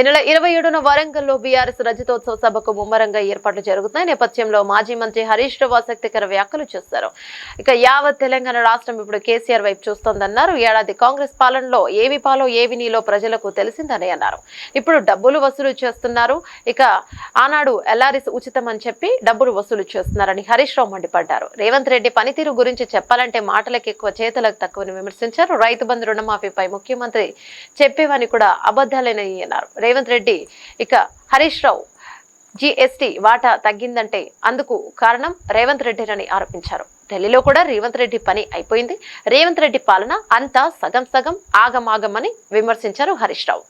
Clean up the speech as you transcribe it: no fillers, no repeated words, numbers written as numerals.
ఈ నెల 27న వరంగల్లో బీఆర్ఎస్ రజతోత్సవ సభకు ముమ్మరంగా ఏర్పాట్లు జరుగుతున్నాయి. నేపథ్యంలో మాజీ మంత్రి హరీష్ రావు ఆసక్తికర వ్యాఖ్యలు చేశారు. ఇక యావత్ తెలంగాణ రాష్ట్రం ఇప్పుడు కేసీఆర్ వైపు చూస్తోందన్నారు. ఏడాది కాంగ్రెస్ పాలనలో ఏవి పాలో ఏవి నీలో ప్రజలకు తెలిసిందని అన్నారు. ఇప్పుడు డబ్బులు వసూలు చేస్తున్నారు. ఇక ఆనాడు ఎల్ఆర్ఎస్ ఉచితం అని చెప్పి డబ్బులు వసూలు చేస్తున్నారని హరీష్ రావు మండిపడ్డారు. రేవంత్ రెడ్డి పనితీరు గురించి చెప్పాలంటే మాటలకు ఎక్కువ చేతలకు తక్కువని విమర్శించారు. రైతు బంధు రుణమాఫీపై ముఖ్యమంత్రి చెప్పేవని కూడా అబద్ధాలేనని అన్నారు. రేవంత్ రెడ్డి ఇక హరీష్ రావు జీఎస్టీ వాటా తగ్గిందంటే అందుకు కారణం రేవంత్ రెడ్డిని ఆరోపించారు. ఢిల్లీలో కూడా రేవంత్ రెడ్డి పని అయిపోయింది. రేవంత్ రెడ్డి పాలన అంతా సగం సగం ఆగమాగమని విమర్శించారు హరీష్ రావు.